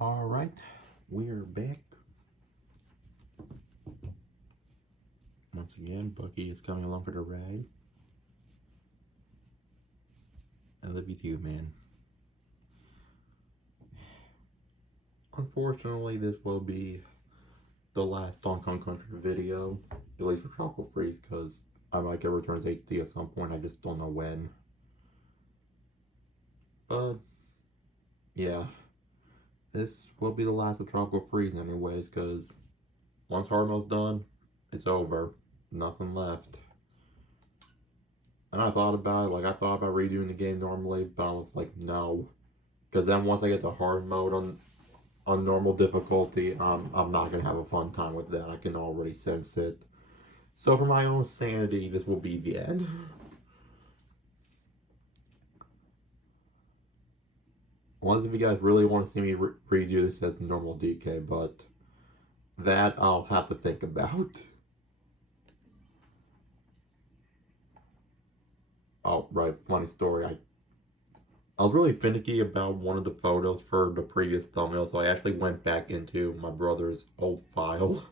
Alright, we're back. Once again, Bucky is coming along for the ride. I love you too, man. Unfortunately, this will be the last Donkey Kong Country video, at least for Tropical Freeze, because I might get Returns HD at some point, I just don't know when. But, yeah. This will be the last of Tropical Freeze anyways, because once hard mode's done, it's over. Nothing left. And I thought about it, I thought about redoing the game normally, but I was like, no. Because then once I get to hard mode on normal difficulty, I'm not going to have a fun time with that. I can already sense it. So for my own sanity, this will be the end. Unless if you guys really want to see me redo this as normal DK, but that I'll have to think about. Oh, right, funny story. I was really finicky about one of the photos for the previous thumbnail, so I actually went back into my brother's old file.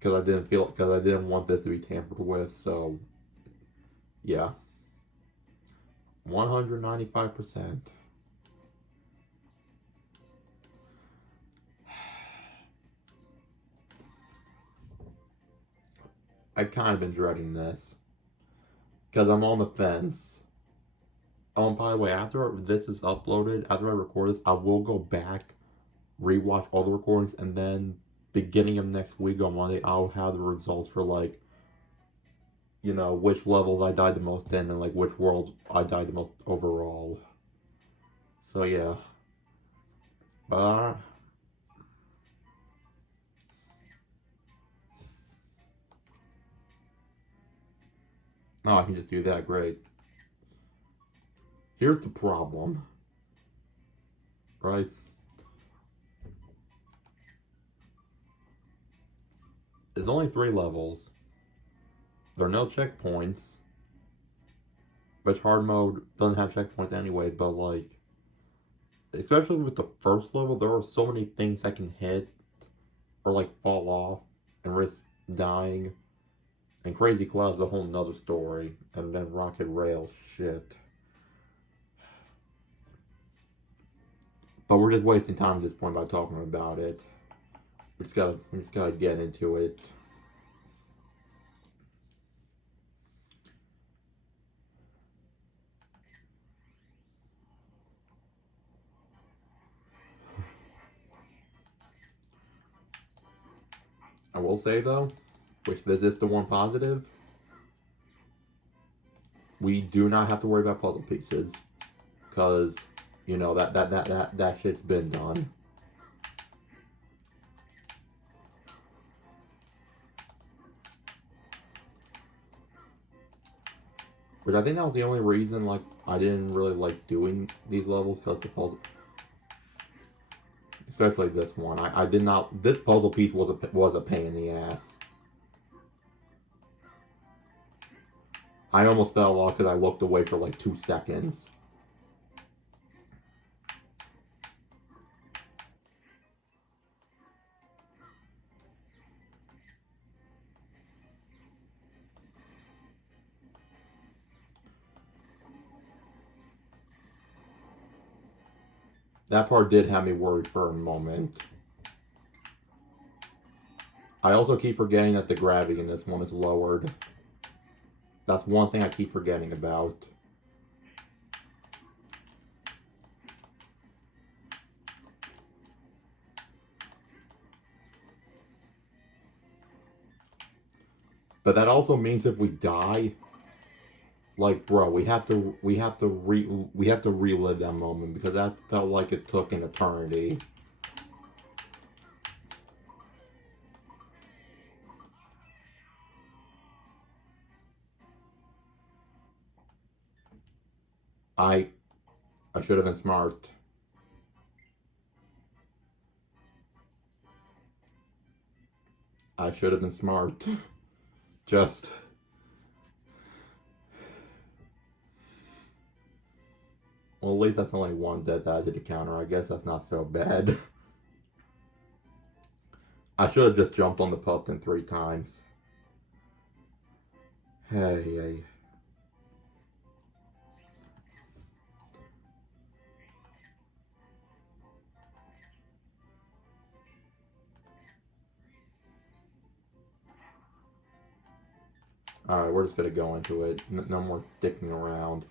Because I didn't want this to be tampered with, so yeah. 195%. I've kind of been dreading this. Because I'm on the fence. Oh, and by the way, after this is uploaded, after I record this, I will go back, rewatch all the recordings, and then beginning of next week on Monday, I'll have the results for, which levels I died the most in, and, which world I died the most overall. So, yeah. But, oh, I can just do that, great. Here's the problem. Right? There's only 3 levels. There are no checkpoints. Which hard mode doesn't have checkpoints anyway, but especially with the first level, there are so many things that can hit or fall off and risk dying. And Crazy Cloud's a whole nother story. And then Rocket Rail, shit. But we're just wasting time at this point by talking about it. We just gotta get into it. I will say though, which this is the one positive, we do not have to worry about puzzle pieces. Cause, that shit's been done. Which I think that was the only reason, I didn't really like doing these levels, because the puzzle... Especially this one. I did not... This puzzle piece was a pain in the ass. I almost fell off because I looked away for 2 seconds. That part did have me worried for a moment. I also keep forgetting that the gravity in this one is lowered. That's one thing I keep forgetting about. But that also means if we die, bro, we have to relive that moment, because that felt like it took an eternity. I should have been smart. I should have been smart. Just... Well, at least that's only one death added to the counter. I guess that's not so bad. I should have just jumped on the Puffin 3 times. Hey. Alright, we're just gonna go into it. No more dicking around.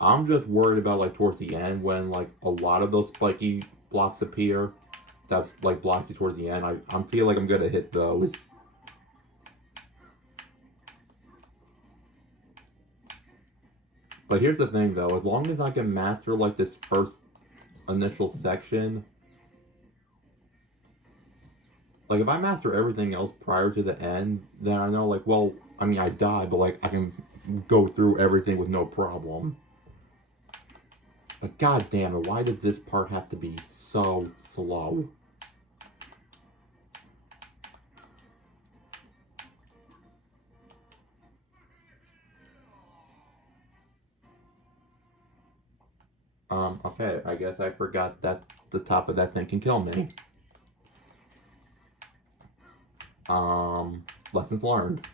I'm just worried about, like, towards the end when, like, a lot of those spiky blocks appear. That's, like, blocks you towards the end. I feel like I'm gonna hit those. But here's the thing, though. As long as I can master, like, this first initial section... Like, if I master everything else prior to the end, then I know, like, well, I mean, I die, but, like, I can go through everything with no problem. But god damn it, why did this part have to be so slow? Okay, I guess I forgot that the top of that thing can kill me. Lessons learned.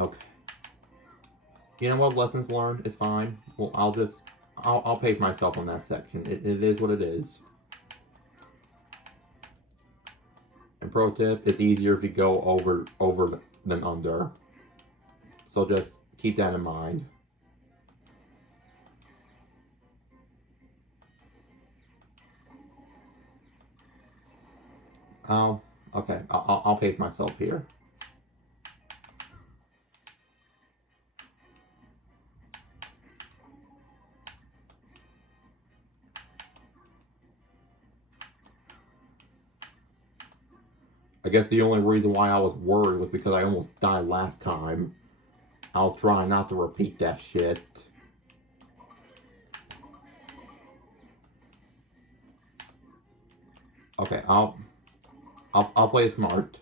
Okay. You know what? Lessons learned is fine. Well, I'll pace myself on that section. It is what it is. And pro tip, it's easier if you go over than under. So just keep that in mind. Oh, okay. I'll pace myself here. I guess the only reason why I was worried was because I almost died last time. I was trying not to repeat that shit. Okay, I'll play smart.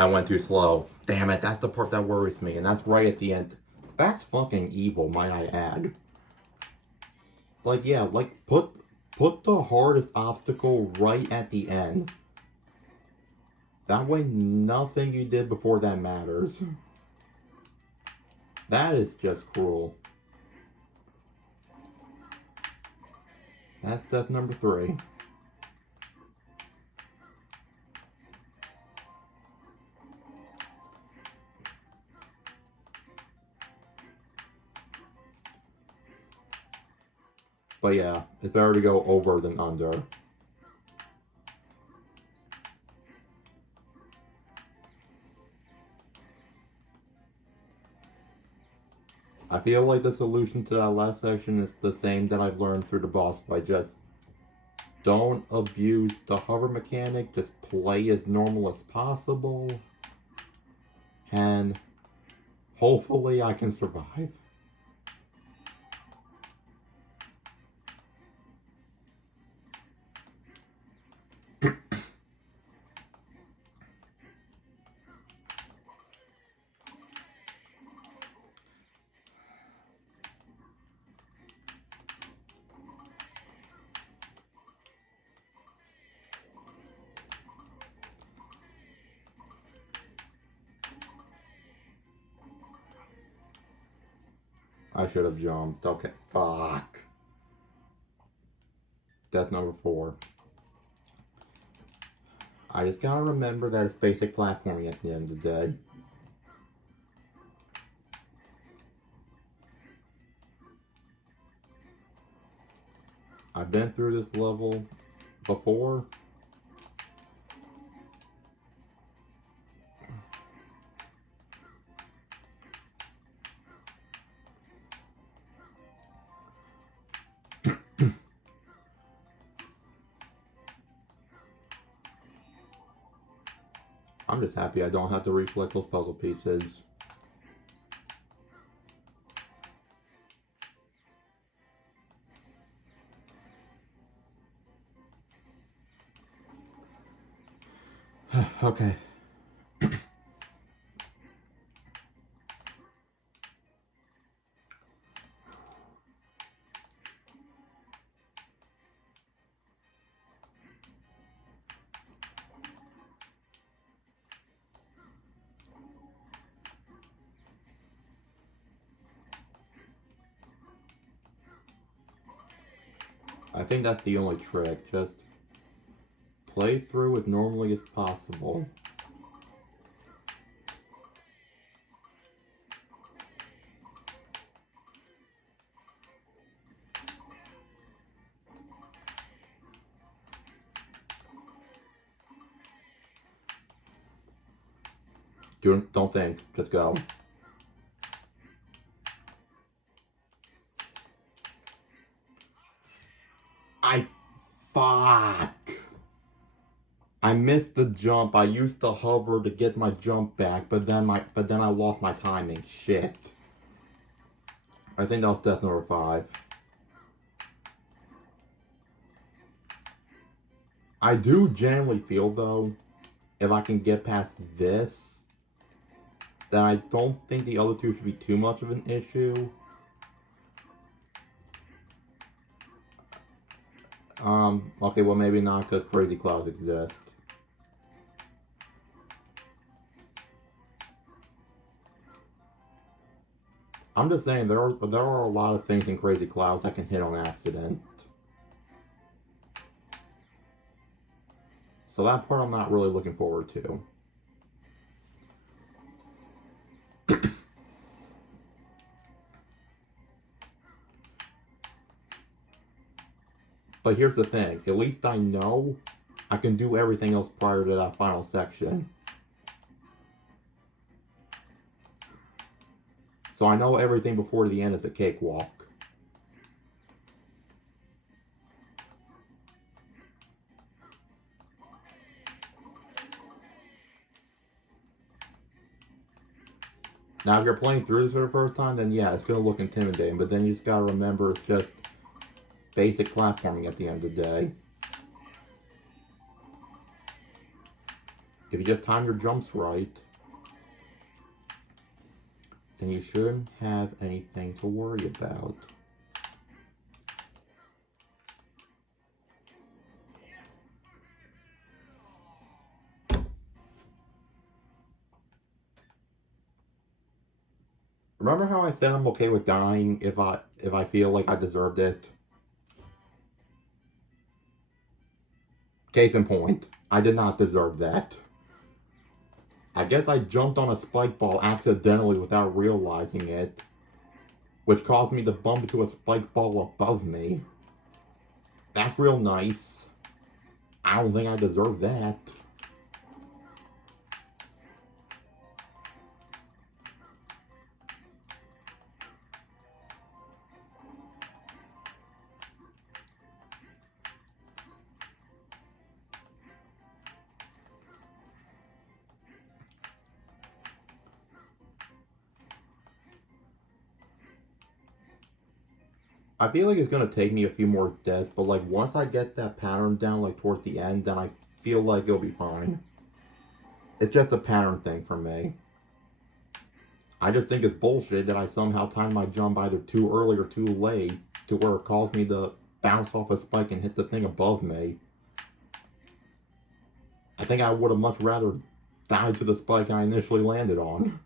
I went too slow. Damn it, that's the part that worries me, and that's right at the end. That's fucking evil, might I add. Like, yeah, like, put the hardest obstacle right at the end. That way, nothing you did before that matters. That is just cruel. That's death number 3. But yeah, it's better to go over than under. I feel like the solution to that last section is the same that I've learned through the boss fight. Just don't abuse the hover mechanic. Just play as normal as possible. And hopefully I can survive. I should have jumped. Okay, fuck. Death number 4. I just gotta remember that it's basic platforming at the end of the day. I've been through this level before. I'm just happy I don't have to reflect those puzzle pieces. Okay. I think that's the only trick. Just play through as normally as possible. Don't think. Just go. Fuck. I missed the jump. I used to hover to get my jump back, but then I lost my timing. Shit. I think that was death number 5. I do generally feel though, if I can get past this, then I don't think the other two should be too much of an issue. Okay, well maybe not because crazy clouds exist. I'm just saying there are a lot of things in crazy clouds I can hit on accident. So that part I'm not really looking forward to. But here's the thing, at least I know I can do everything else prior to that final section. So I know everything before the end is a cakewalk. Now if you're playing through this for the first time, then yeah, it's going to look intimidating. But then you just got to remember it's just basic platforming at the end of the day. If you just time your jumps right, then you shouldn't have anything to worry about. Remember how I said I'm okay with dying if I feel like I deserved it? Case in point, I did not deserve that. I guess I jumped on a spike ball accidentally without realizing it, which caused me to bump into a spike ball above me. That's real nice. I don't think I deserve that. I feel like it's gonna take me a few more deaths, but like once I get that pattern down like towards the end, then I feel like it'll be fine. It's just a pattern thing for me. I just think it's bullshit that I somehow timed my jump either too early or too late to where it caused me to bounce off a spike and hit the thing above me. I think I would have much rather died to the spike I initially landed on.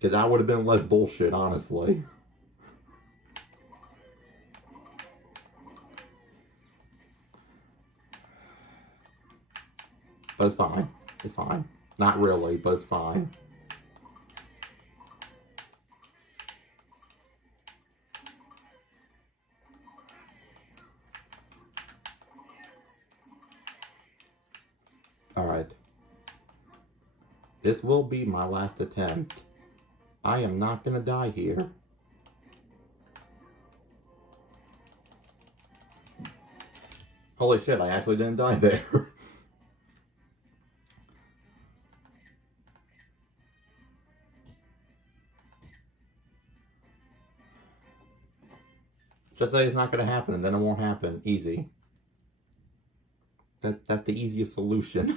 Because that would have been less bullshit, honestly. But it's fine. It's fine. Not really, but it's fine. Alright. This will be my last attempt. I am not gonna die here. Holy shit, I actually didn't die there. Just say it's not gonna happen and then it won't happen. Easy. That's the easiest solution.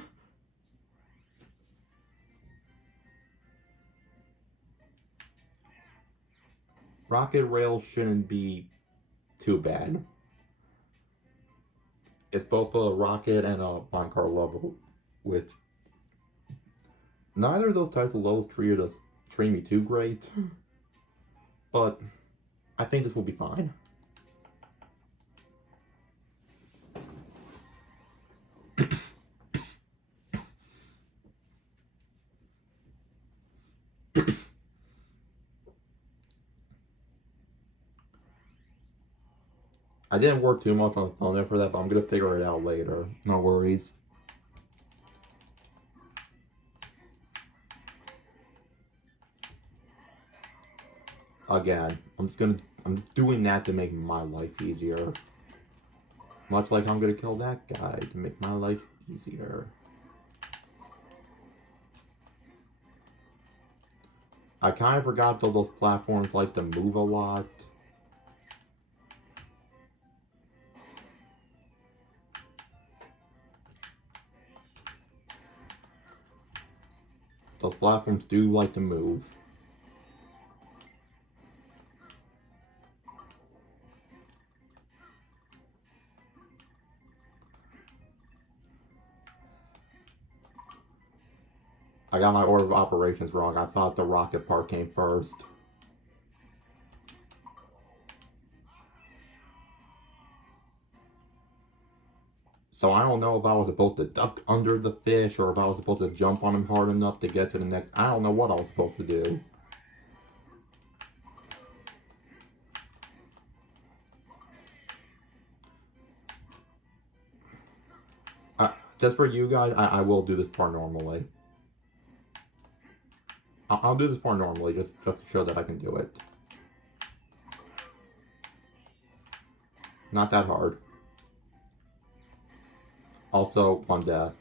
Rocket Rail shouldn't be too bad. It's both a rocket and a minecart level, which neither of those types of levels treat me too great. But I think this will be fine. I didn't work too much on the thumbnail for that, but I'm gonna figure it out later. No worries. Again, I'm just doing that to make my life easier. Much like I'm gonna kill that guy to make my life easier. I kind of forgot that those platforms like to move a lot. Those platforms do like to move. I got my order of operations wrong. I thought the rocket part came first. So I don't know if I was supposed to duck under the fish or if I was supposed to jump on him hard enough to get to the next. I don't know what I was supposed to do. Just for you guys, I will do this part normally. I'll do this part normally just to show that I can do it. Not that hard. Also, one death.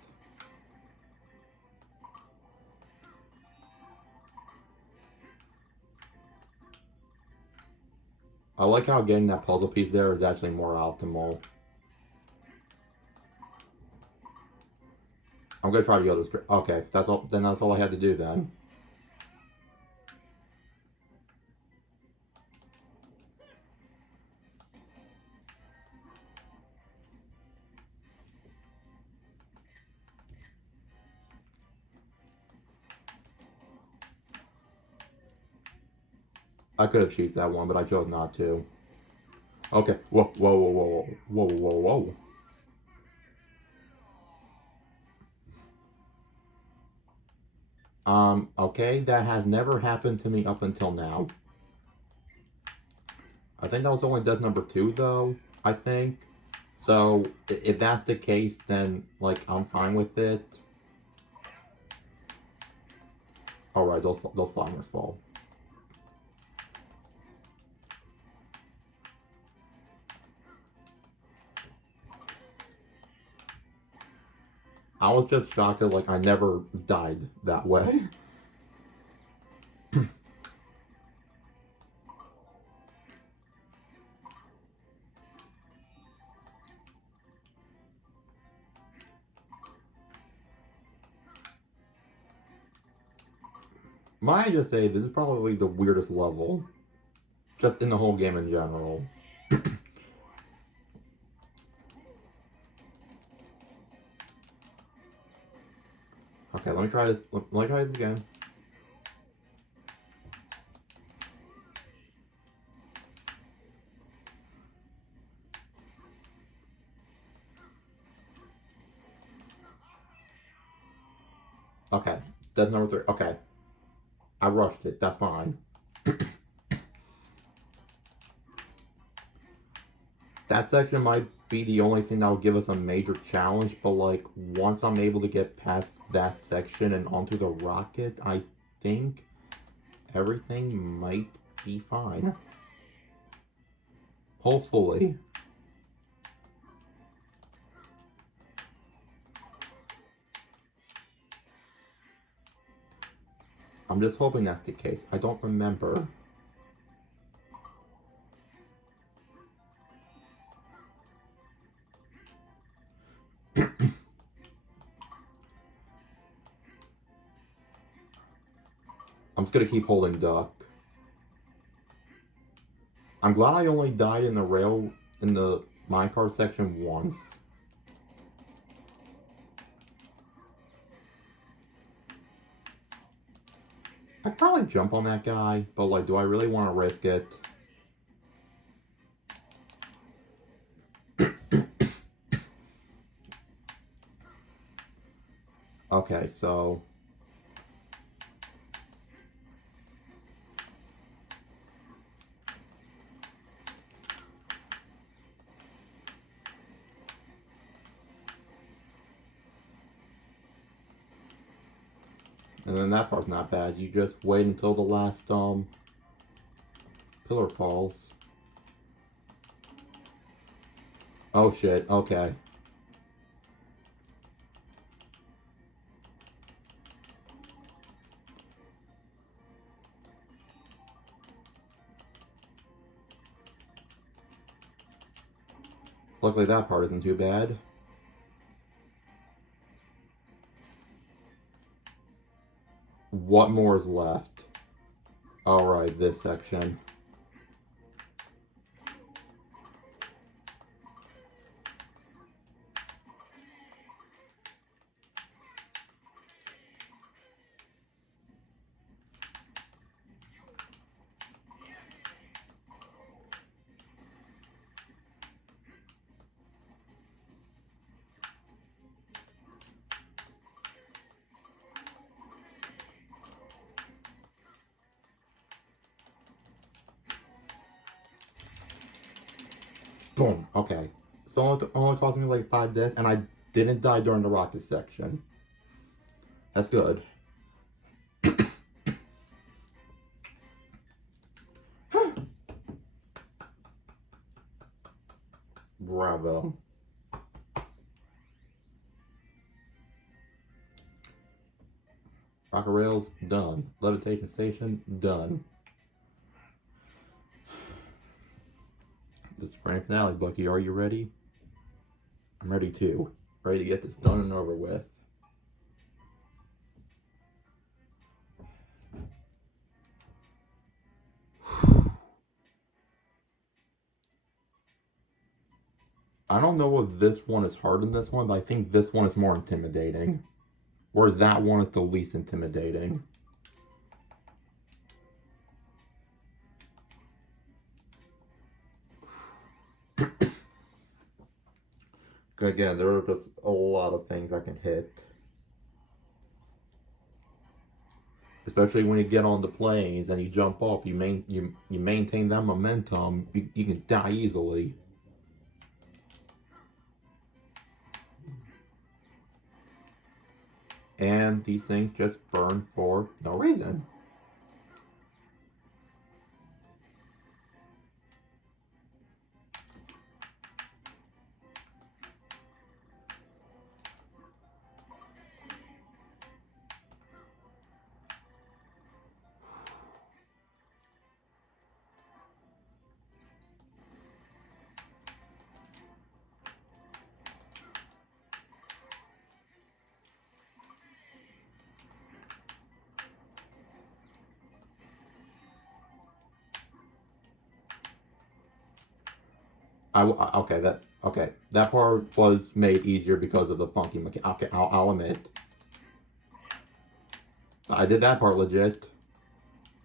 I like how getting that puzzle piece there is actually more optimal. I'm gonna try to go to the okay, that's all. Then that's all I had to do then. I could have cheated that one, but I chose not to. Okay. Whoa, whoa, whoa, whoa, whoa, whoa, whoa, whoa. Okay, that has never happened to me up until now. I think that was only death number 2, though, I think. So, if that's the case, then, like, I'm fine with it. Alright, those platforms fall. I was just shocked that, like, I never died that way. Might I just say, this is probably the weirdest level. Just in the whole game in general. Okay, let me try this. Let me try this again. Okay, that's number 3. Okay, I rushed it. That's fine. That section might be the only thing that will give us a major challenge, but like once I'm able to get past that section and onto the rocket, I think everything might be fine. Hopefully. I'm just hoping that's the case. I don't remember. I'm just gonna keep holding duck. I'm glad I only died in the minecart section once. I'd probably jump on that guy, but like, do I really want to risk it? Okay, so... And then that part's not bad. You just wait until the last, pillar falls. Oh shit, okay. Luckily that part isn't too bad. What more is left? Alright, this section. Boom, okay. So it only cost me like 5 deaths, and I didn't die during the rocket section. That's good. Bravo. Rocket rails, done. Levitation station, done. This is grand finale, Bucky. Are you ready? I'm ready too. Ready to get this done and over with. I don't know if this one is harder than this one, but I think this one is more intimidating. Whereas that one is the least intimidating. Again, there are just a lot of things I can hit. Especially when you get on the planes and you jump off, you maintain that momentum, you can die easily. And these things just burn for no reason. Okay, that part was made easier because of the funky mechanic. Okay, I'll admit, I did that part legit.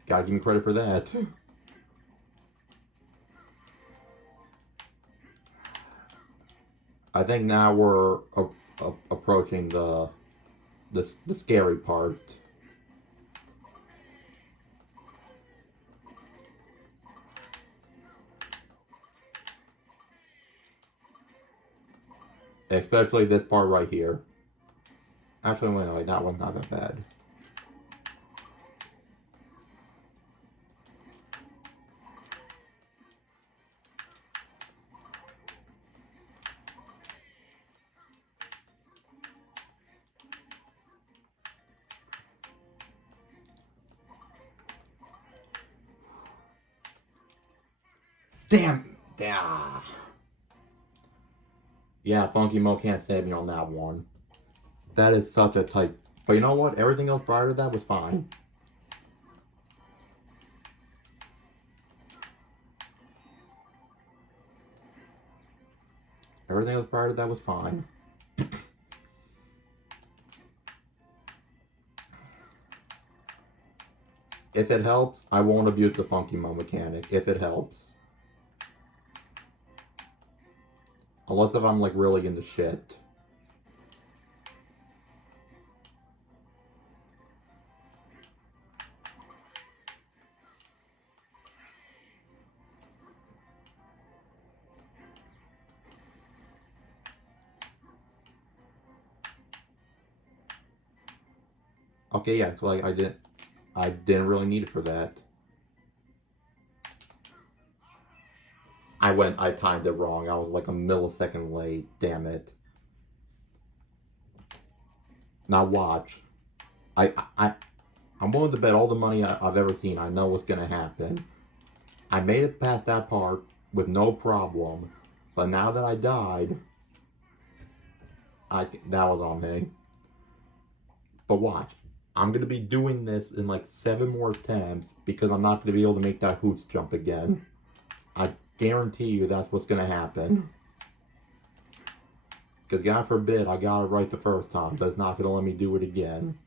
Gotta give me credit for that. I think now we're approaching the the scary part. Especially this part right here. Actually, wait, that one's not that bad. Damn! Yeah, Funky Mo can't save me on that one. That is such a tight... But you know what? Everything else prior to that was fine. Everything else prior to that was fine. If it helps, I won't abuse the Funky Mo mechanic. If it helps. Unless if I'm like really into shit. Okay, yeah, so like I didn't really need it for that. I timed it wrong. I was like a millisecond late. Damn it. Now watch. I'm willing to bet all the money I've ever seen. I know what's gonna happen. I made it past that part with no problem, but now that I died, that was on me. But watch. I'm gonna be doing this in like 7 more attempts because I'm not gonna be able to make that hoots jump again. I guarantee you that's what's gonna happen. Because God forbid I got it right the first time. That's not gonna let me do it again.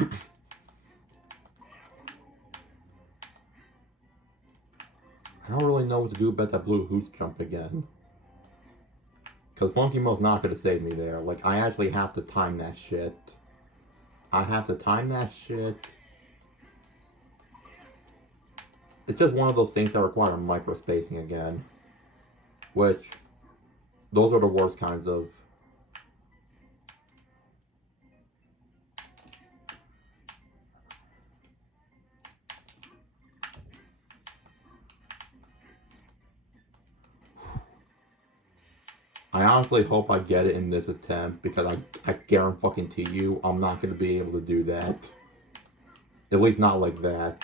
I don't really know what to do about that blue hoots jump again. Because Funky Mo's not gonna save me there. Like, I actually have to time that shit. I have to time that shit. It's just one of those things that require micro spacing again. Which, those are the worst kinds of... I honestly hope I get it in this attempt, because I guarantee you I'm not going to be able to do that. At least not like that.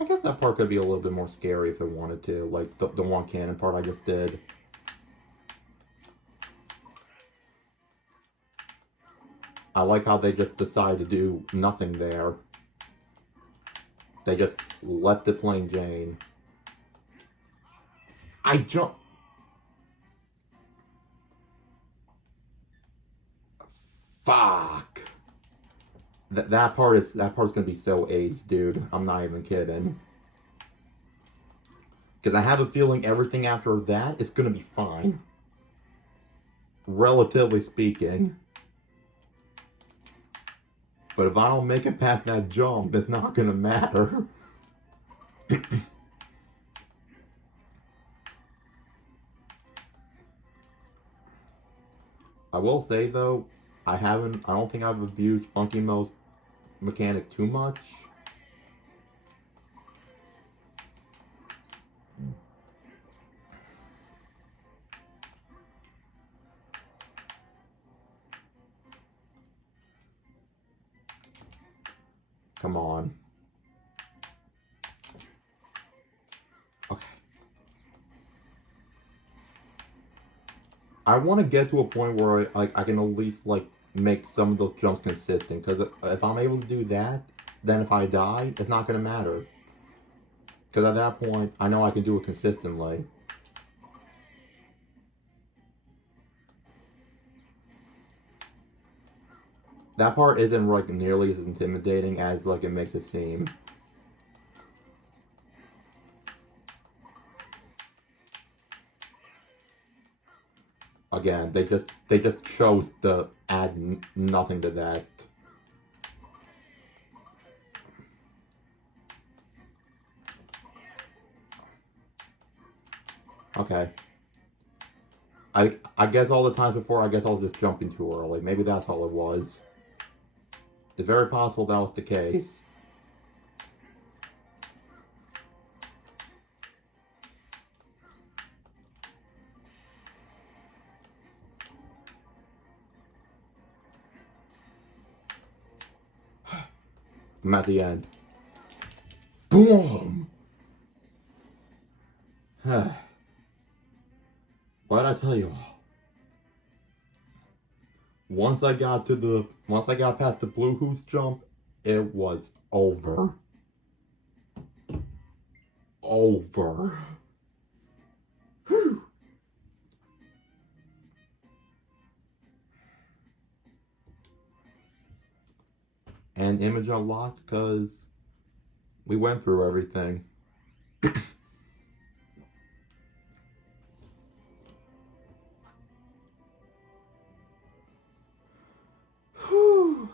I guess that part could be a little bit more scary if it wanted to, like the one cannon part I just did. I like how they just decided to do nothing there. They just left it plain Jane. I jump. Fuck. That part's gonna be so AIDS, dude. I'm not even kidding. Because I have a feeling everything after that is gonna be fine. Relatively speaking. But if I don't make it past that jump, it's not gonna matter. I will say though, I don't think I've abused Funky Mo's mechanic too much. Come on. Okay. I want to get to a point where I can at least like make some of those jumps consistent. Because if I'm able to do that, then if I die, it's not going to matter. Because at that point, I know I can do it consistently. That part isn't like nearly as intimidating as like it makes it seem. Again, they just chose to add nothing to that. Okay. I guess all the times before, I guess I was just jumping too early. Maybe that's all it was. It's very possible that was the case. I'm at the end. Boom! What did I tell you all? Once I got past the blue hoops jump, it was over. Over. Whew. And image unlocked because we went through everything. Whew.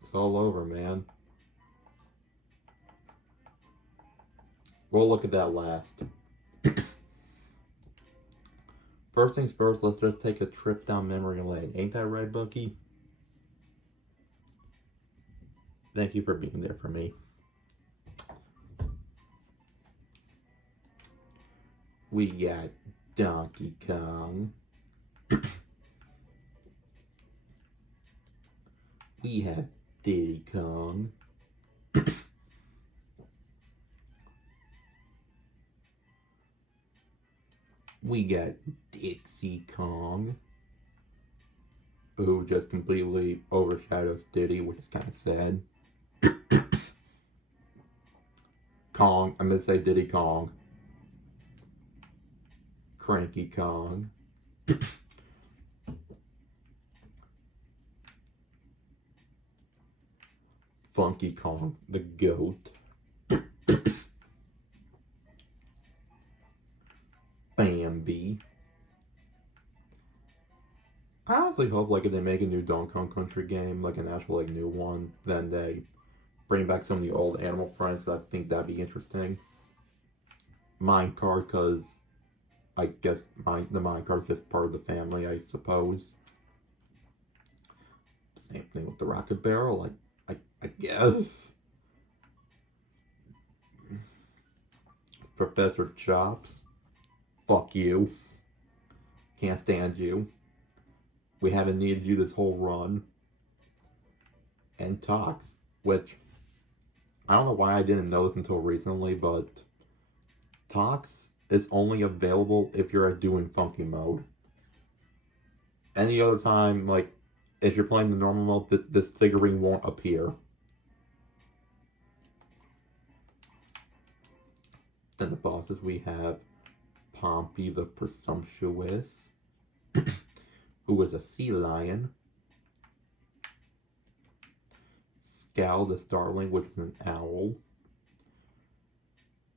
It's all over, man. We'll look at that last. First things first, let's just take a trip down memory lane. Ain't that right, Bucky? Thank you for being there for me. We got Donkey Kong. We have Diddy Kong. We got Dixie Kong, who just completely overshadows Diddy, which is kind of sad. Kong, I'm gonna say Diddy Kong. Cranky Kong. Funky Kong, the goat. Bambi. I honestly hope like if they make a new Donkey Kong Country game, like an actual like new one, then they bring back some of the old animal friends. But I think that'd be interesting. Minecart, because I guess the minecart's just part of the family, I suppose. Same thing with the rocket barrel, I guess. Professor Chops. Fuck you. Can't stand you. We haven't needed you this whole run. And Tox, which I don't know why I didn't know this until recently, but Tox is only available if you're doing funky mode. Any other time, like if you're playing the normal mode, this figurine won't appear. Then the bosses we have Pompey the Presumptuous, who is a sea lion. Scal the Starling, which is an owl.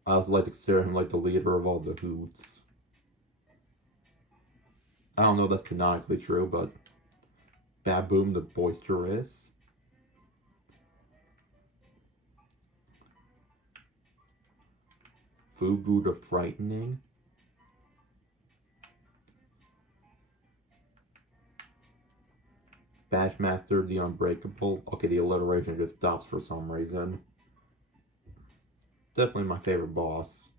I also like to consider him like the leader of all the Hoots. I don't know if that's canonically true, but Baboom the Boisterous. Fugu the Frightening. Bashmaster the Unbreakable. Okay, the alliteration just stops for some reason. Definitely my favorite boss.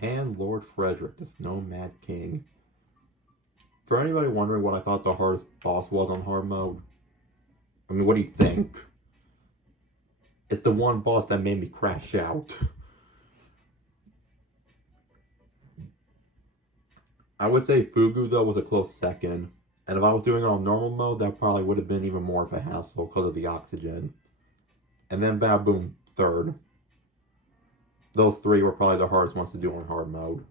And Lord Frederick, the Snow Mad King. For anybody wondering what I thought the hardest boss was on hard mode, I mean, what do you think? It's the one boss that made me crash out. I would say Fugu, though, was a close second. And if I was doing it on normal mode, that probably would have been even more of a hassle because of the oxygen. and then Baboon third. Those three were probably the hardest ones to do on hard mode.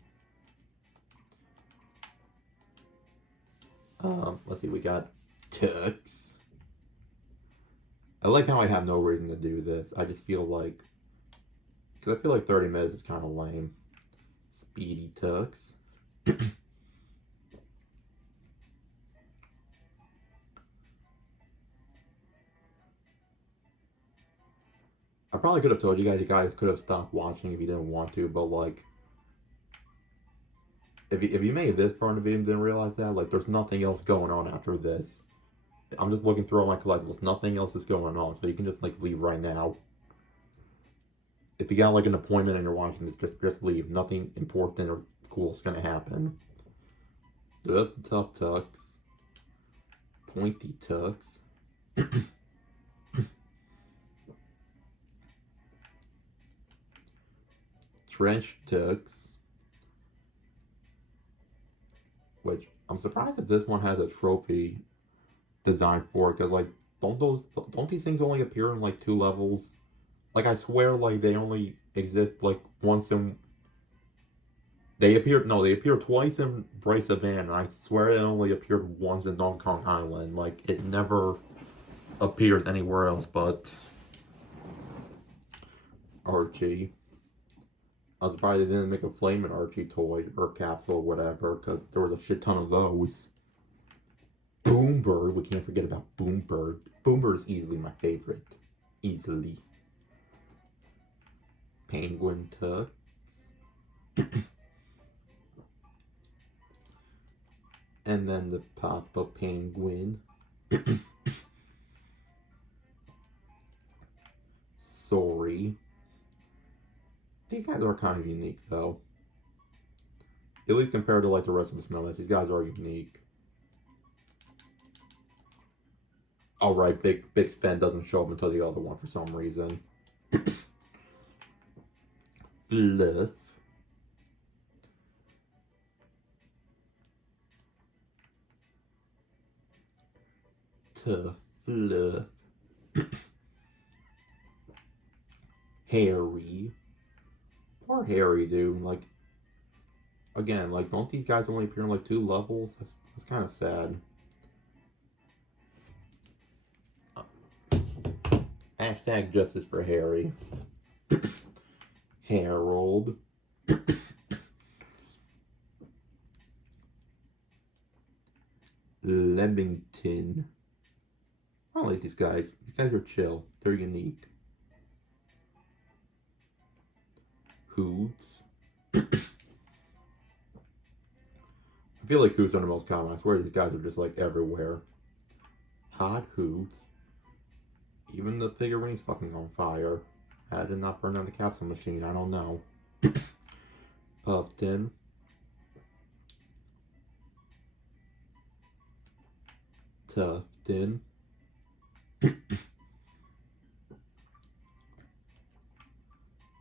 Let's see, we got Tux. I like how I have no reason to do this. I just feel like, because I feel like 30 minutes is kind of lame. Speedy Tux. I probably could have told you guys could have stopped watching if you didn't want to, but like, if you made this far in the video and didn't realize that, like, there's nothing else going on after this. I'm just looking through all my collectibles. Nothing else is going on, so you can just, like, leave right now. If you got, like, an appointment and you're watching this, just leave. Nothing important or cool is gonna happen. So that's the Tough Tux. Pointy Tux. Trench Tux. Which, I'm surprised that this one has a trophy designed for it, because, like, don't these things only appear in, like, 2 levels? Like, I swear, like, they only exist, like, once in... They appear twice in Bryce Savannah, and I swear it only appeared once in Donkey Kong Island. Like, it never appears anywhere else but Archie. I was surprised they didn't make a Flamin' Archie toy, or capsule, or whatever, because there was a shit ton of those. Boombird, we can't forget about Boombird. Boombird is easily my favorite. Easily. Penguin Tux. And then the Papa Penguin. Sorry. These guys are kind of unique, though. At least compared to, like, the rest of the Snowmans, these guys are unique. Alright, Big Sven doesn't show up until the other one for some reason. Fluff. Tough Fluff. Harry. Poor Harry, dude. Like, again, like, don't these guys only appear in, like, 2 levels? That's kind of sad. Hashtag justice for Harry. Harold. Leamington. I like these guys. These guys are chill. They're unique. Hoots. I feel like Hoots are the most common. I swear these guys are just, like, everywhere. Hot Hoots. Even the figurine's fucking on fire. I did not burn down the capsule machine. I don't know. Puffton. Tufton.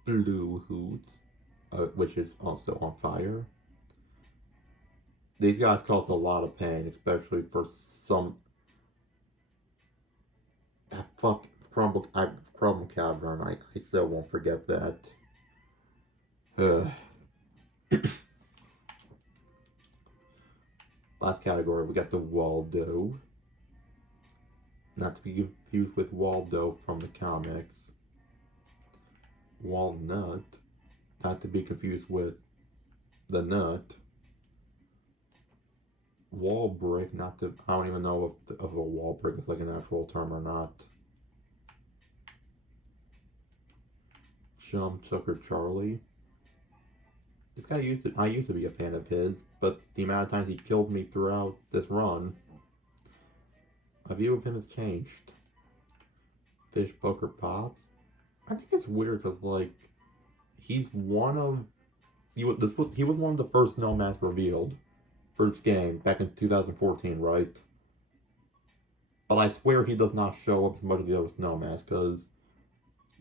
Blue Hoots. Which is also on fire. These guys cause a lot of pain, especially for some... fuck, Crumble Cavern. I still won't forget that. Last category, we got the Waldo. Not to be confused with Waldo from the comics. Walnut. Not to be confused with the Nut. Wall brick, not to... I don't even know if a wall brick is like an actual term or not. Chum Chucker Charlie. This guy I used to be a fan of his, but the amount of times he killed me throughout this run, my view of him has changed. Fish Poker Pops. I think it's weird because, like, he's one of... He was one of the first Snowmans revealed for this game back in 2014, right? But I swear he does not show up as much as the other Snowmans, because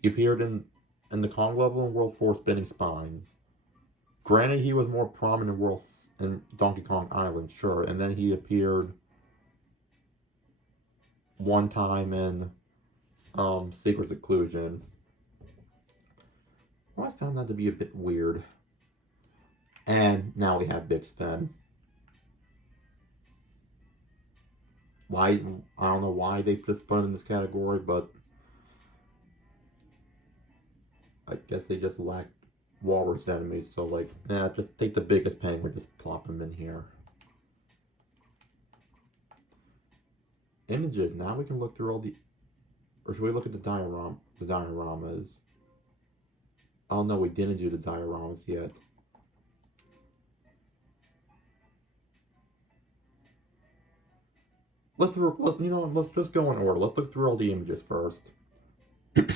he appeared in the Kong level in World 4 Spinning Spines. Granted, he was more prominent in Donkey Kong Island, sure, and then he appeared one time in Secret Seclusion. Well, I found that to be a bit weird. And now we have Big Sven. Why, I don't know why they just put him in this category, but I guess they just lack walrus enemies, so like, just take the biggest penguin, just plop him in here. Images, now we can look through all the, or should we look at the dioramas? Oh no, we didn't do the dioramas yet. Let's just go in order. Let's look through all the images first. In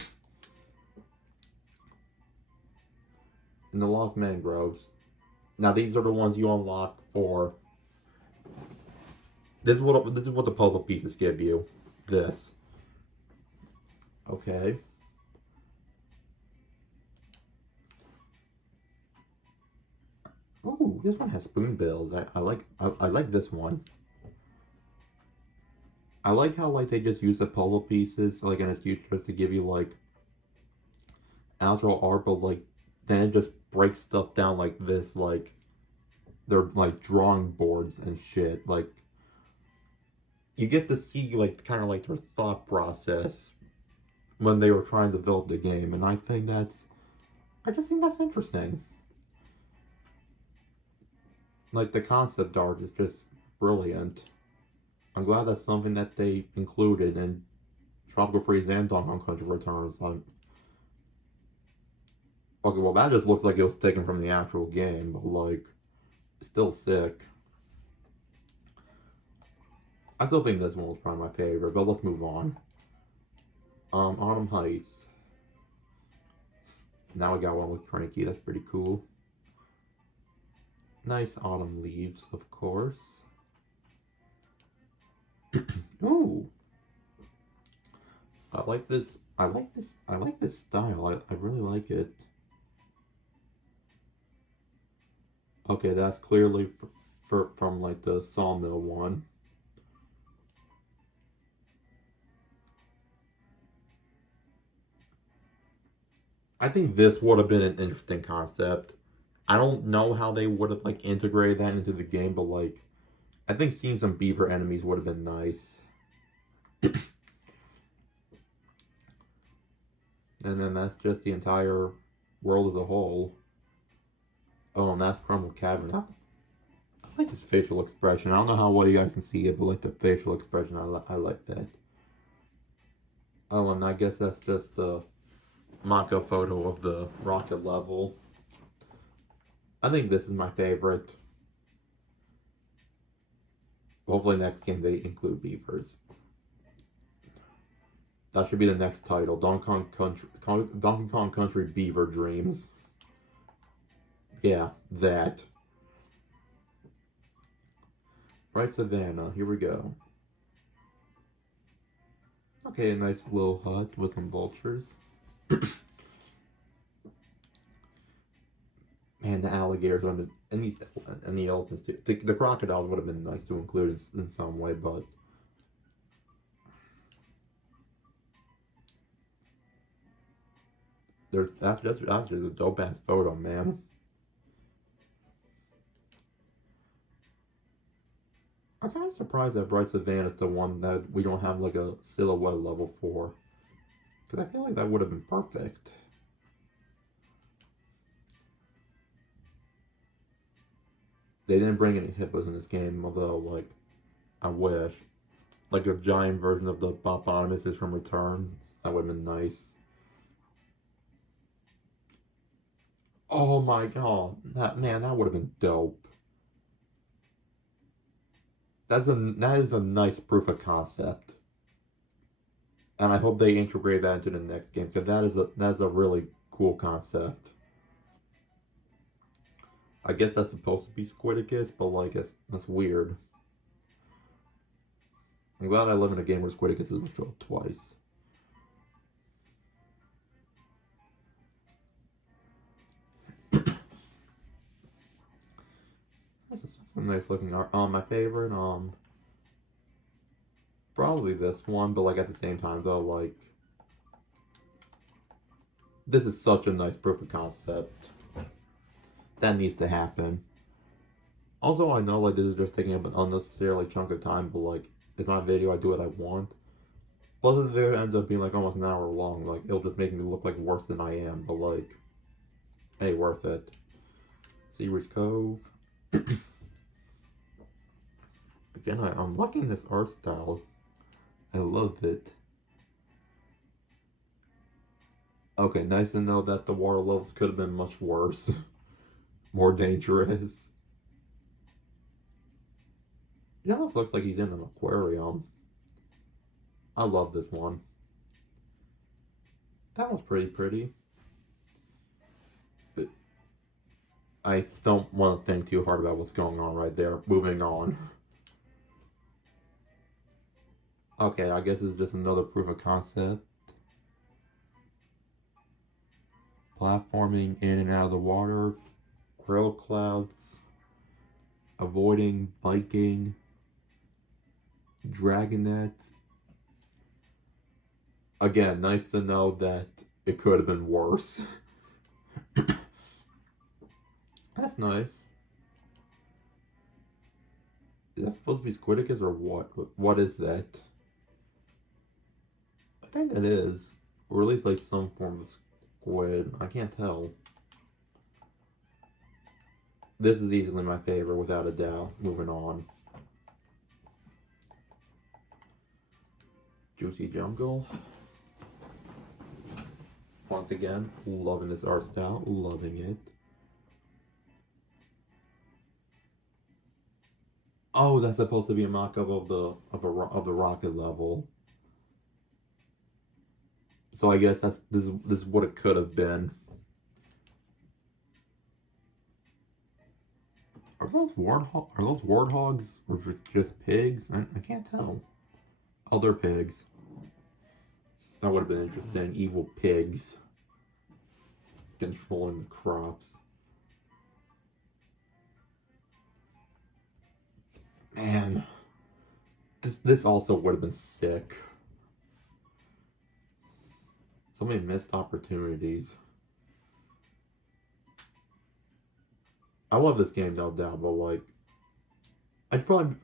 the Lost Mangroves. Now these are the ones you unlock for. This is what the puzzle pieces give you. This. Okay. Ooh, this one has spoonbills. I like this one. I like how like they just use the puzzle pieces like in its futures to give you like actual art, but like then it just breaks stuff down like this, like they're like drawing boards and shit. Like you get to see like kind of like their thought process when they were trying to develop the game, and I just think that's interesting. Like the concept art is just brilliant. I'm glad that's something that they included in Tropical Freeze and Donkey Kong Country Returns. Okay, well that just looks like it was taken from the actual game, but like, it's still sick. I still think this one was probably my favorite, but let's move on. Autumn Heights. Now we got one with Cranky, that's pretty cool. Nice autumn leaves, of course. Ooh. I like this style. I really like it. Okay, that's clearly from like the Sawmill one. I think this would have been an interesting concept. I don't know how they would have like integrated that into the game, but like I think seeing some beaver enemies would have been nice. And then that's just the entire world as a whole. Oh, and that's Crumble Cavern. I like his facial expression. I don't know how well you guys can see it, but like the facial expression, I like that. Oh, and I guess that's just the mock-up photo of the rocket level. I think this is my favorite. Hopefully next game they include beavers. That should be the next title. Donkey Kong Country Beaver Dreams. Yeah, that. Right, Savannah, here we go. Okay, a nice little hut with some vultures. Man, the alligators would have been, and the elephants too. The crocodiles would have been nice to include in some way, but that's just a dope ass photo, man. I'm kind of surprised that Bright Savannah is the one that we don't have like a silhouette level for, because I feel like that would have been perfect. They didn't bring any hippos in this game, although like I wish. Like a giant version of the Boponomus from Return. That would have been nice. Oh my god, that would have been dope. That is a nice proof of concept, and I hope they integrate that into the next game because that is a really cool concept. I guess that's supposed to be Squidicus, but like that's weird. I'm glad I live in a game where Squidicus doesn't show up twice. That's a nice looking art. My favorite, probably this one, but like at the same time though, like This is such a nice proof of concept. That needs to happen. Also, I know like this is just taking up an unnecessarily chunk of time, but like it's my video, I do what I want. Plus, this video ends up being like almost an hour long. Like it'll just make me look like worse than I am, but like, hey, worth it. Seaweed's Cove. Again, I'm liking this art style. I love it. Okay, nice to know that the water levels could have been much worse. More dangerous. It almost looks like he's in an aquarium. I love this one. That was pretty. I don't want to think too hard about what's going on right there. Moving on. Okay, I guess it's just another proof of concept. Platforming in and out of the water. Krill clouds. Avoiding biking. Dragonets. Again, nice to know that it could have been worse. That's nice. Is that supposed to be Squidicus or what? What is that? I think that is. Or at least like some form of squid. I can't tell. This is easily my favorite without a doubt. Moving on. Juicy Jungle. Once again, loving this art style. Loving it. Oh, that's supposed to be a mock-up of the rocket level. So I guess this is what it could have been. Are those warthogs or just pigs? I can't tell. Oh, they're pigs. That would have been interesting. Evil pigs controlling the crops. Man, this also would have been sick. So many missed opportunities. I love this game, no doubt, but like, I don't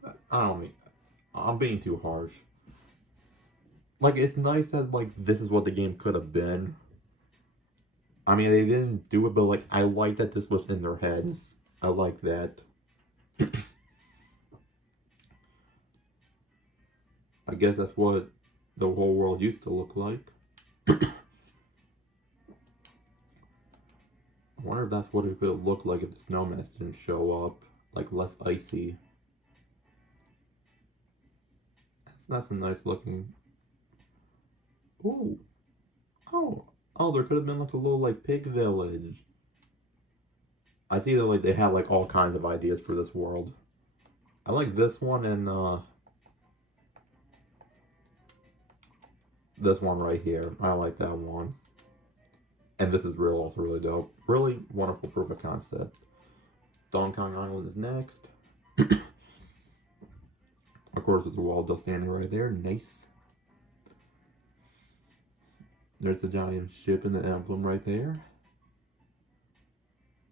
mean, I'm being too harsh. Like, it's nice that like this is what the game could have been. I mean, they didn't do it, but like, I like that this was in their heads. I like that. I guess that's what the whole world used to look like. I wonder if that's what it could have looked like if the snowman didn't show up. Like, less icy. That's a nice looking... Ooh. Oh, there could have been like a little like pig village. I see that like they had like all kinds of ideas for this world. I like this one and this one right here. I like that one. And this is also really dope. Really wonderful proof of concept. Donkey Kong Island is next. Of course, there's a wall just standing right there. Nice. There's the giant ship and the emblem right there.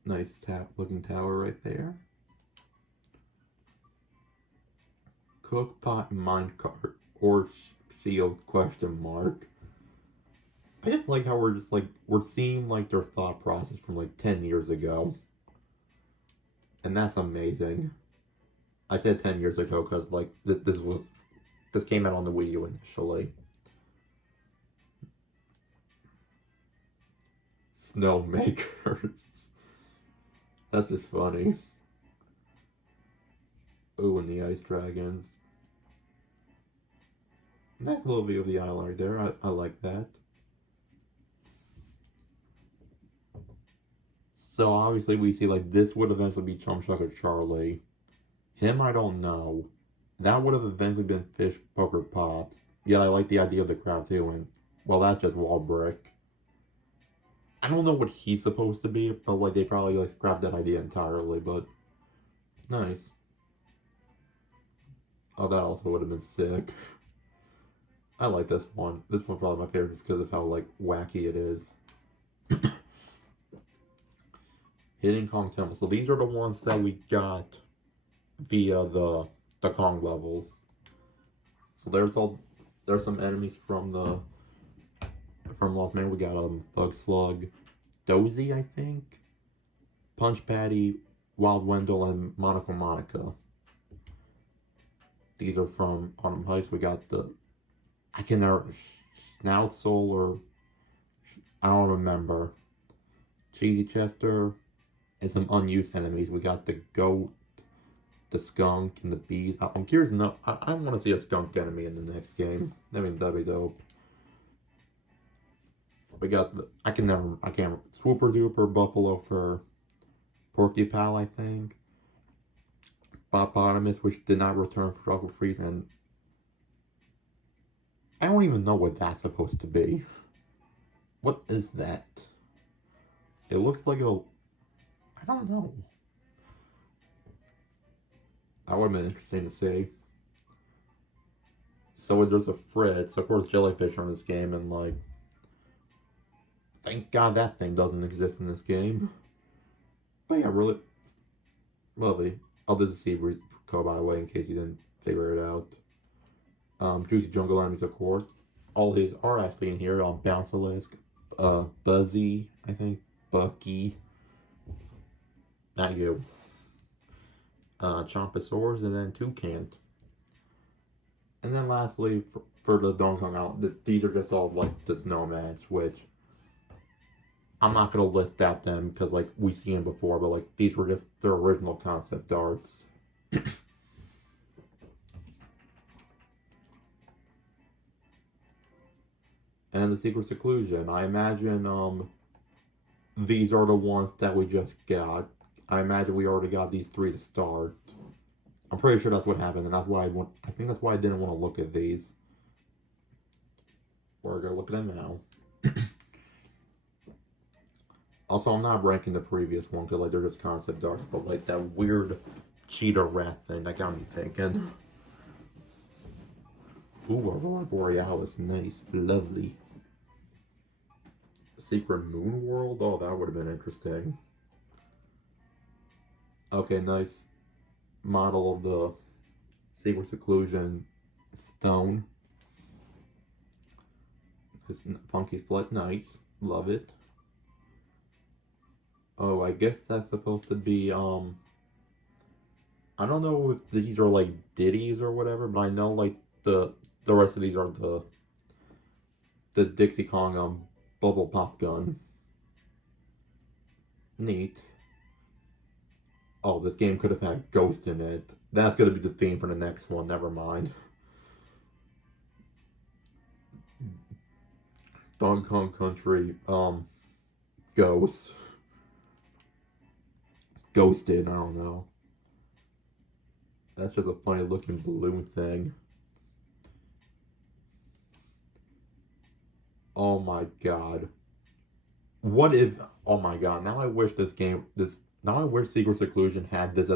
Nice looking tower right there. Cookpot minecart or shield question mark. I just like how we're seeing like their thought process from like 10 years ago. And that's amazing. I said 10 years ago because like this came out on the Wii U initially. Snowmakers. That's just funny. Ooh, and the ice dragons. Nice little view of the island right there. I like that. So obviously we see like this would eventually be Chum Chuck or Charlie. Him, I don't know. That would have eventually been Fish Poker Pops. Yeah, I like the idea of the crowd too, and well, that's just wall brick. I don't know what he's supposed to be, but like they probably like scrapped that idea entirely, but nice. Oh, that also would have been sick. I like this one. This one's probably my favorite because of how like wacky it is. Hidden Kong Temple. So these are the ones that we got via the Kong levels. So there's some enemies from Lost Man. We got Thug Slug, Dozy, I think, Punch Patty, Wild Wendell, and Monaco Monica. These are from Autumn Heist. We got I can never Snout Soul, or I don't remember. Cheesy Chester, and some unused enemies. We got the goat, the skunk, and the bees. I'm curious to know. I want to see a skunk enemy in the next game. I mean, that'd be dope. We got I can't Swooper Duper Buffalo for Porky Pal, I think. Bopotamus, which did not return for Struggle Freeze, and I don't even know what that's supposed to be. What is that? It looks like I don't know. That would have been interesting to see. So there's a Fritz, of course, jellyfish are in this game, and like, thank God that thing doesn't exist in this game. But yeah, really lovely. Oh, this is Seabreeze code, by the way, in case you didn't figure it out. Juicy Jungle enemies, of course. All these are actually in here. Bouncilisk, Buzzy, I think, Bucky. Not you. Chomposaurus, and then Toucan. And then lastly, for the Donkey Kong Island, these are just all like the Snowmans, which I'm not gonna list out them because like we've seen them before, but like these were just their original concept arts. And the Secret Seclusion. I imagine these are the ones that we just got. I imagine we already got these 3 to start. I'm pretty sure that's what happened, and that's why I think that's why I didn't want to look at these. We're gonna look at them now. Also, I'm not ranking the previous one because like they're just concept arts, but like that weird cheetah rat thing that got me thinking. Ooh, Aurora Borealis, nice, lovely. Secret Moon World? Oh, that would have been interesting. Okay, nice model of the Secret Seclusion stone. This funky split, nice, love it. Oh, I guess that's supposed to be I don't know if these are like ditties or whatever, but I know like the rest of these are the Dixie Kong bubble pop gun. Neat. Oh, this game could have had Ghost in it. That's gonna be the theme for the next one, never mind. Donkey Kong Country, Ghost. Ghosted, I don't know. That's just a funny looking balloon thing. Oh my god. What if, oh my god, now I wish now I wish Secret Seclusion had this.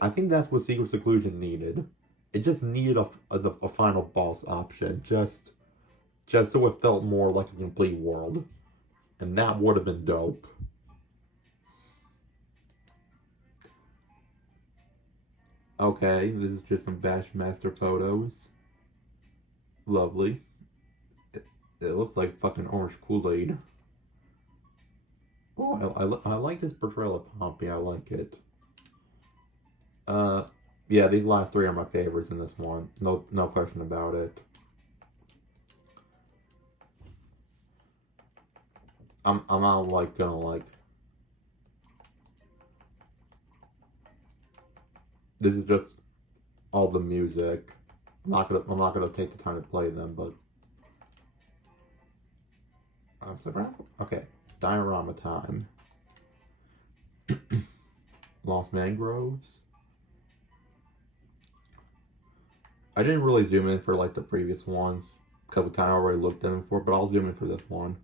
I think that's what Secret Seclusion needed. It just needed a final boss option, just so it felt more like a complete world. And that would have been dope. Okay, this is just some Bassmaster photos. Lovely. It looks like fucking orange Kool-Aid. Oh, I like this portrayal of Pompey. I like it. Yeah, these last 3 are my favorites in this one. No question about it. I'm not like gonna like. This is just all the music. I'm not gonna take the time to play them, but okay. Diorama time. Lost Mangroves. I didn't really zoom in for like the previous ones because we kind of already looked at them before, but I'll zoom in for this one.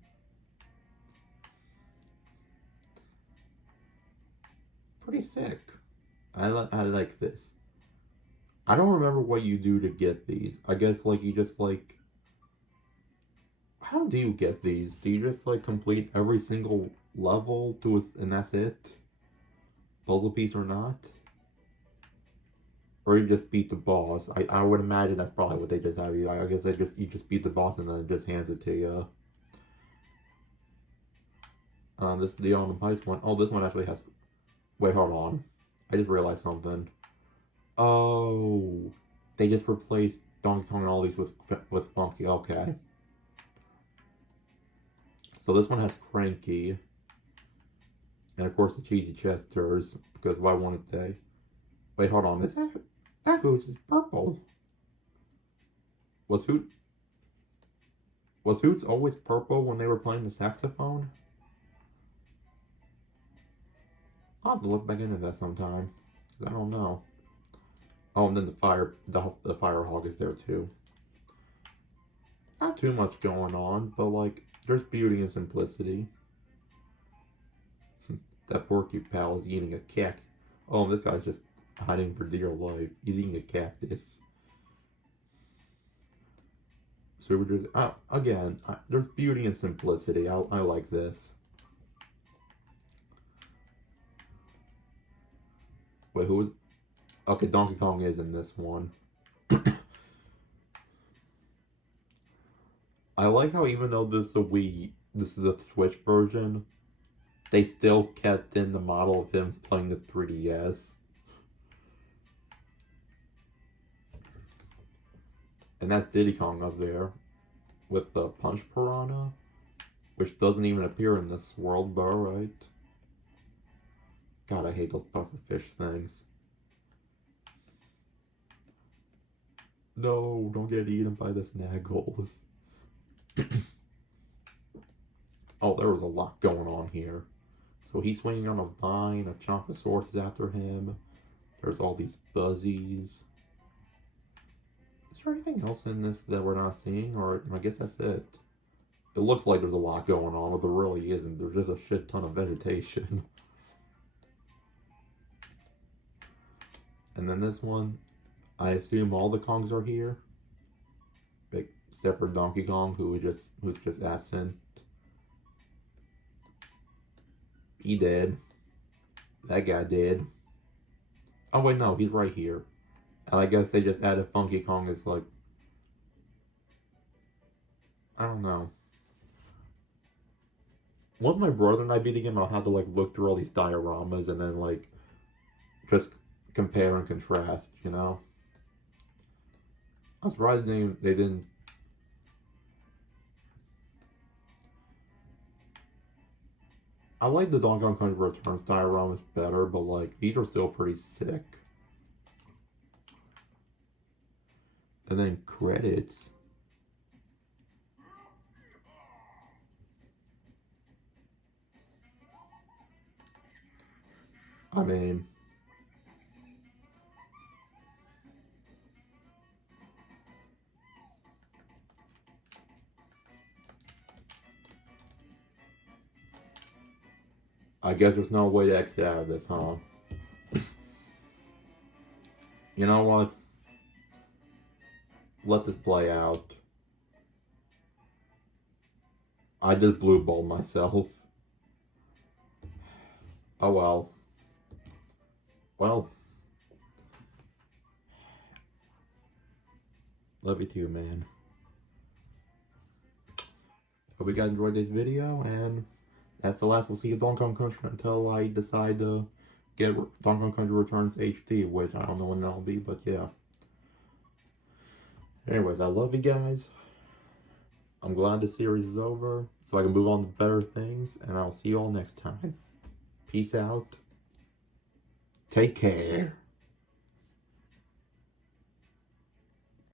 Pretty sick. I like this. I don't remember what you do to get these. I guess like you just like How do you get these? Do you just like complete every single level and that's it? Puzzle piece or not? Or you just beat the boss? I would imagine that's probably what they just have you. I guess you just beat the boss and then it just hands it to you. This is the on the Pipes one. Oh, this one actually has. Wait, hold on. I just realized something. Oh, they just replaced Donkey Kong and all these with Funky. Okay. So this one has Cranky. And of course the Cheesy Chesters, because why wouldn't they? Wait, hold on. Is that Hoots is purple? Was Hoots always purple when they were playing the saxophone? I'll have to look back into that sometime. I don't know. Oh, and then the fire hog is there too. Not too much going on, but like there's beauty and simplicity. That porcupine is eating a cactus. Oh, this guy's just hiding for dear life. He's eating a cactus. So we're just again. There's beauty and simplicity. I like this. Wait, who is? Okay, Donkey Kong is in this one. I like how even though this is a Switch version, they still kept in the model of him playing the 3DS. And that's Diddy Kong up there with the Punch Piranha, which doesn't even appear in this world, but alright. God, I hate those pufferfish things. No, don't get eaten by the snaggles. Oh, there was a lot going on here. So he's swinging on a vine, a Chomposaurus is after him. There's all these fuzzies. Is there anything else in this that we're not seeing? Or I guess that's it. It looks like there's a lot going on, but there really isn't. There's just a shit ton of vegetation. And then this one, I assume all the Kongs are here. Except for Donkey Kong, who's just absent. He dead. That guy dead. Oh wait, no, he's right here. And I guess they just added Funky Kong as like, I don't know. Once my brother and I beat the game, I'll have to like look through all these dioramas and then like just compare and contrast, you know? I'm surprised they didn't. I like the Donkey Kong Country Returns dioramas better, but like these are still pretty sick. And then credits. I mean, I guess there's no way to exit out of this, huh? You know what? Let this play out. I just blue balled myself. Oh well. Well. Love you too, man. Hope you guys enjoyed this video, and that's the last we'll see of Donkey Kong Country until I decide to get Donkey Kong Country Returns HD, which I don't know when that'll be, but yeah. Anyways, I love you guys. I'm glad the series is over, so I can move on to better things, and I'll see you all next time. Peace out. Take care.